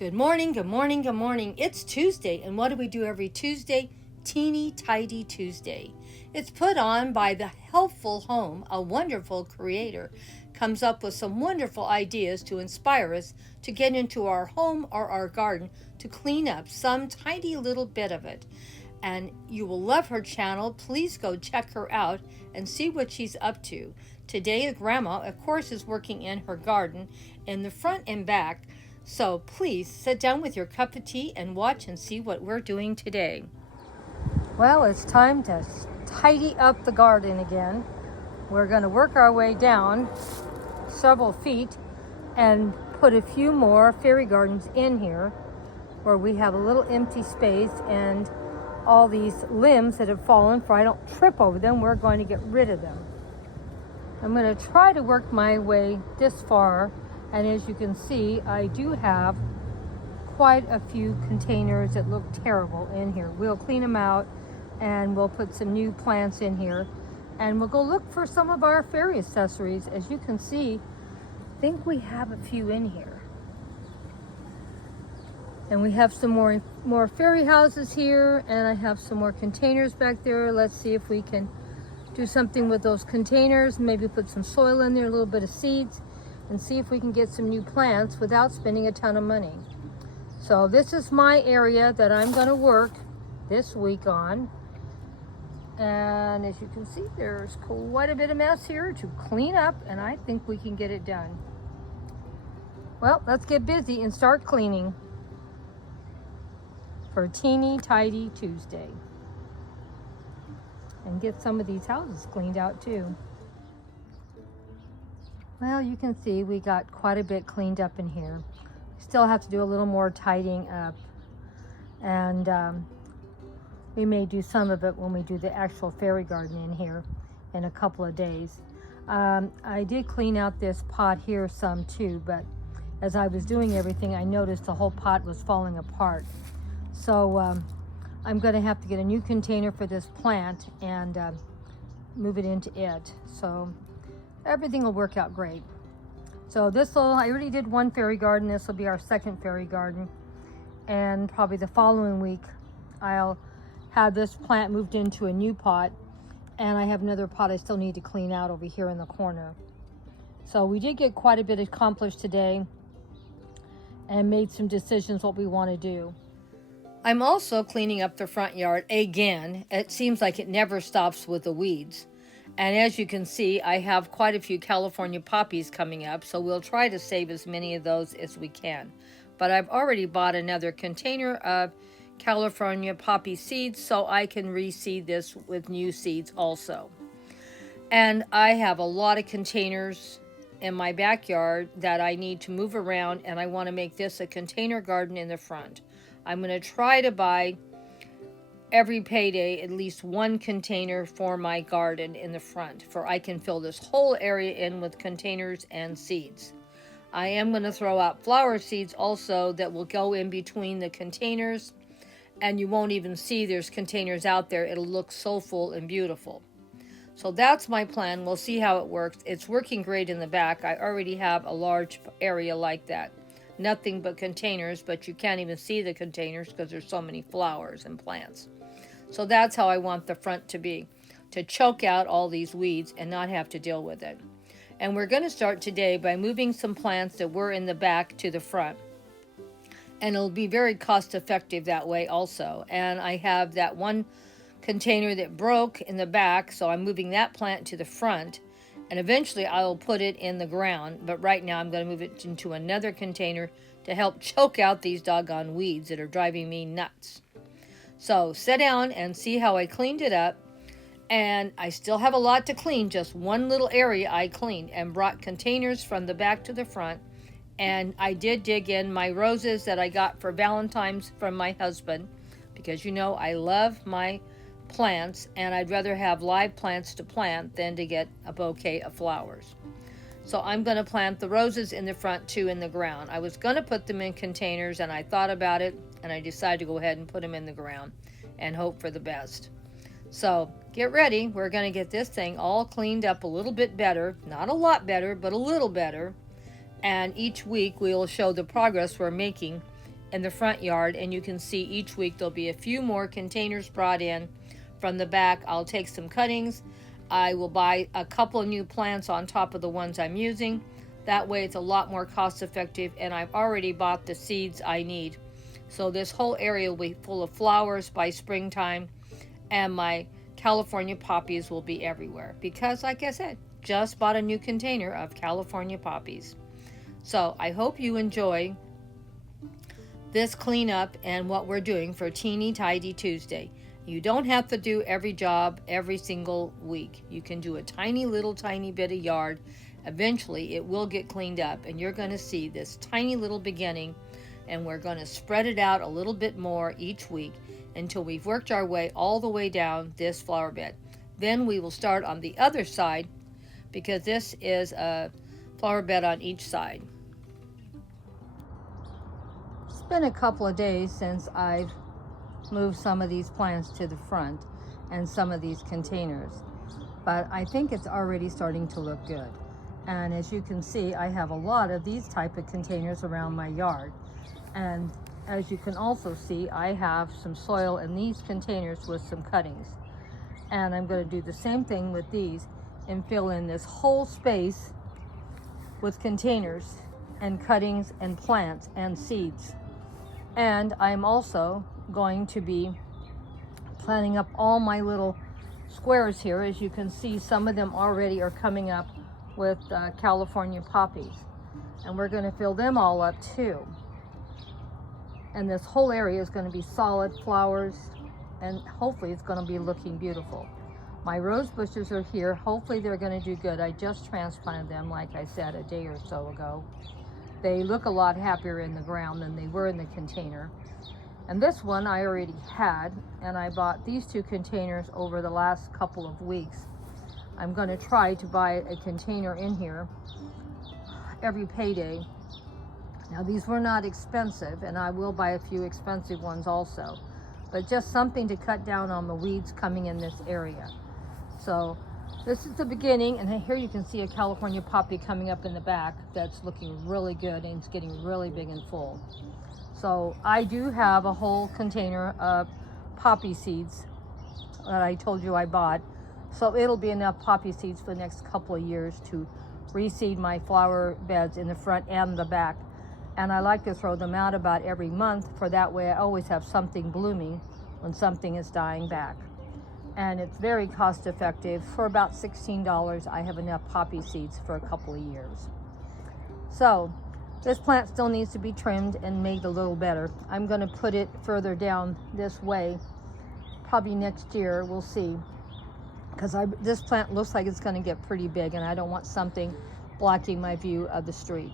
Good morning, good morning, good morning. It's Tuesday, and what do we do every Tuesday? Teeny Tidy Tuesday. It's put on by the Helpful Home, a wonderful creator, comes up with some wonderful ideas to inspire us to get into our home or our garden to clean up some tiny little bit of it. And you will love her channel. Please go check her out and see what she's up to. Today, Grandma, of course, is working in her garden in the front and back. So please sit down with your cup of tea and watch and see what we're doing today. Well, it's time to tidy up the garden again. We're going to work our way down several feet and put a few more fairy gardens in here where we have a little empty space, and all these limbs that have fallen, for I don't trip over them, we're going to get rid of them. I'm going to try to work my way this far. And as you can see, I do have quite a few containers that look terrible in here. We'll clean them out and we'll put some new plants in here. And we'll go look for some of our fairy accessories. As you can see, I think we have a few in here. And we have some more fairy houses here, and I have some more containers back there. Let's see if we can do something with those containers. Maybe put some soil in there, a little bit of seeds, and see if we can get some new plants without spending a ton of money. So this is my area that I'm going to work this week on. And as you can see, there's quite a bit of mess here to clean up, and I think we can get it done. Well, let's get busy and start cleaning for Teeny Tidy Tuesday. And get some of these houses cleaned out too. Well, you can see we got quite a bit cleaned up in here. Still have to do a little more tidying up. And we may do some of it when we do the actual fairy garden in here in a couple of days. I did clean out this pot here some too, but as I was doing everything, I noticed the whole pot was falling apart. So I'm going to have to get a new container for this plant and move it into it. So everything will work out great. So I already did one fairy garden. This will be our second fairy garden. And probably the following week, I'll have this plant moved into a new pot. And I have another pot I still need to clean out over here in the corner. So we did get quite a bit accomplished today and made some decisions what we want to do. I'm also cleaning up the front yard again. It seems like it never stops with the weeds. And as you can see, I have quite a few California poppies coming up, so we'll try to save as many of those as we can. But I've already bought another container of California poppy seeds, so I can reseed this with new seeds also. And I have a lot of containers in my backyard that I need to move around, and I want to make this a container garden in the front. I'm going to try to buy every payday at least one container for my garden in the front, for I can fill this whole area in with containers and seeds. I am going to throw out flower seeds also that will go in between the containers, and you won't even see there's containers out there. It'll look so full and beautiful. So that's my plan. We'll see how it works. It's working great in the back. I already have a large area like that. Nothing but containers, but you can't even see the containers because there's so many flowers and plants. So that's how I want the front to be, to choke out all these weeds and not have to deal with it. And we're going to start today by moving some plants that were in the back to the front. And it'll be very cost effective that way also. And I have that one container that broke in the back, so I'm moving that plant to the front. And eventually I will put it in the ground, but right now I'm going to move it into another container to help choke out these doggone weeds that are driving me nuts. So sit down and see how I cleaned it up. And I still have a lot to clean, just one little area I cleaned and brought containers from the back to the front. And I did dig in my roses that I got for Valentine's from my husband, because you know I love my plants, and I'd rather have live plants to plant than to get a bouquet of flowers. So I'm going to plant the roses in the front too in the ground. I was going to put them in containers, and I thought about it, and I decided to go ahead and put them in the ground and hope for the best. So get ready. We're going to get this thing all cleaned up a little bit better. Not a lot better, but a little better. And each week we will show the progress we're making in the front yard, and you can see each week there'll be a few more containers brought in from the back. I'll take some cuttings. I will buy a couple of new plants on top of the ones I'm using. That way it's a lot more cost effective, and I've already bought the seeds I need. So this whole area will be full of flowers by springtime, and my California poppies will be everywhere because, like I said, just bought a new container of California poppies. So I hope you enjoy this cleanup and what we're doing for Teeny Tidy Tuesday. You don't have to do every job every single week. You can do a tiny bit of yard. Eventually it will get cleaned up, and you're going to see this tiny little beginning, and we're going to spread it out a little bit more each week until we've worked our way all the way down this flower bed. Then we will start on the other side, because this is a flower bed on each side. It's been a couple of days since I've moved some of these plants to the front and some of these containers, but I think it's already starting to look good. And as you can see, I have a lot of these type of containers around my yard, and as you can also see, I have some soil in these containers with some cuttings, and I'm going to do the same thing with these and fill in this whole space with containers and cuttings and plants and seeds. And I'm also going to be planting up all my little squares here. As you can see, some of them already are coming up with California poppies, and we're going to fill them all up too. And this whole area is going to be solid flowers, and hopefully it's going to be looking beautiful. My rose bushes are here. Hopefully they're going to do good. I just transplanted them, like I said, a day or so ago. They look a lot happier in the ground than they were in the container. And this one I already had, and I bought these two containers over the last couple of weeks. I'm going to try to buy a container in here every payday. Now these were not expensive, and I will buy a few expensive ones also, but just something to cut down on the weeds coming in this area. So this is the beginning, and here you can see a California poppy coming up in the back that's looking really good, and it's getting really big and full. So I do have a whole container of poppy seeds that I told you I bought. So it'll be enough poppy seeds for the next couple of years to reseed my flower beds in the front and the back. And I like to throw them out about every month, for that way I always have something blooming when something is dying back. And it's very cost effective. For about $16, I have enough poppy seeds for a couple of years. So this plant still needs to be trimmed and made a little better. I'm going to put it further down this way, probably next year, we'll see. Because this plant looks like it's going to get pretty big, and I don't want something blocking my view of the street.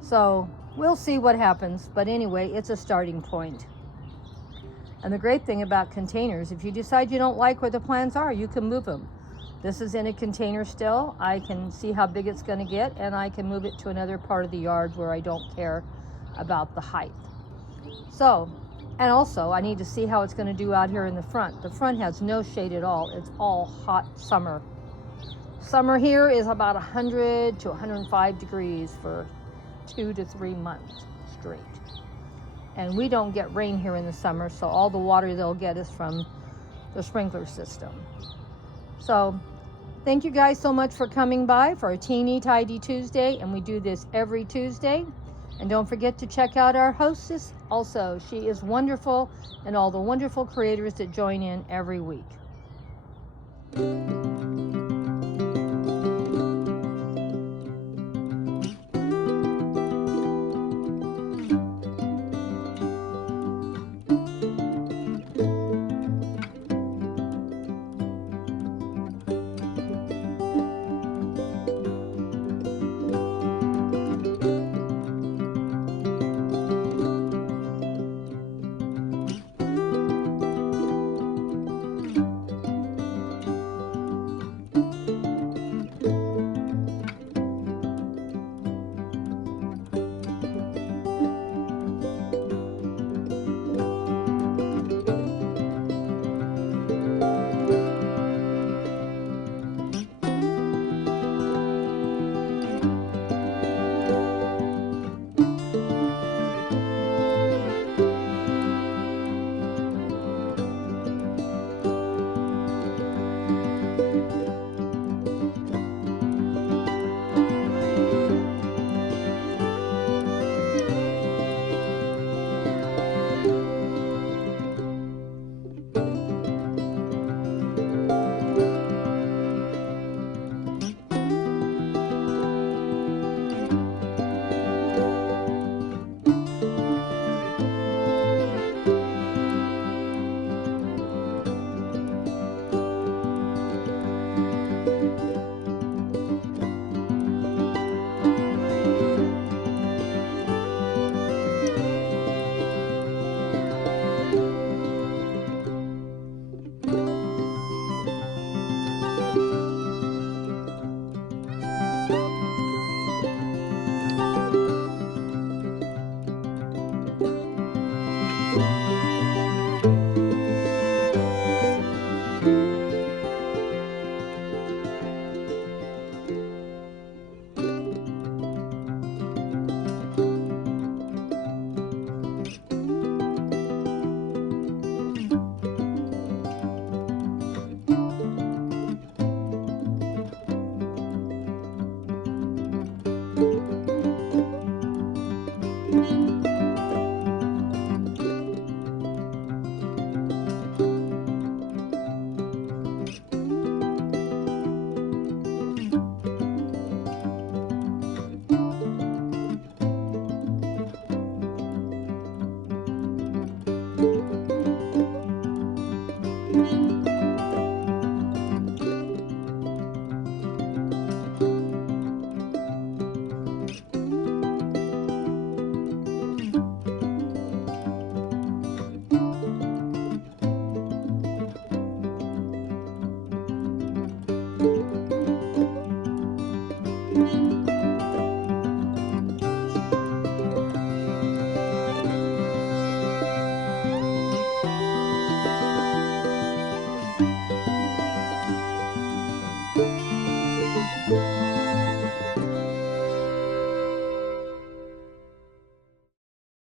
So we'll see what happens, but anyway, it's a starting point. And the great thing about containers, if you decide you don't like where the plants are, you can move them. This is in a container still. I can see how big it's going to get, and I can move it to another part of the yard where I don't care about the height. So, and also I need to see how it's going to do out here in the front. The front has no shade at all. It's all hot summer. Summer here is about 100 to 105 degrees for 2 to 3 months straight. And we don't get rain here in the summer, so all the water they'll get is from the sprinkler system. So thank you guys so much for coming by for a Teeny Tidy Tuesday, and we do this every Tuesday. And don't forget to check out our hostess also. She is wonderful, and all the wonderful creators that join in every week. you.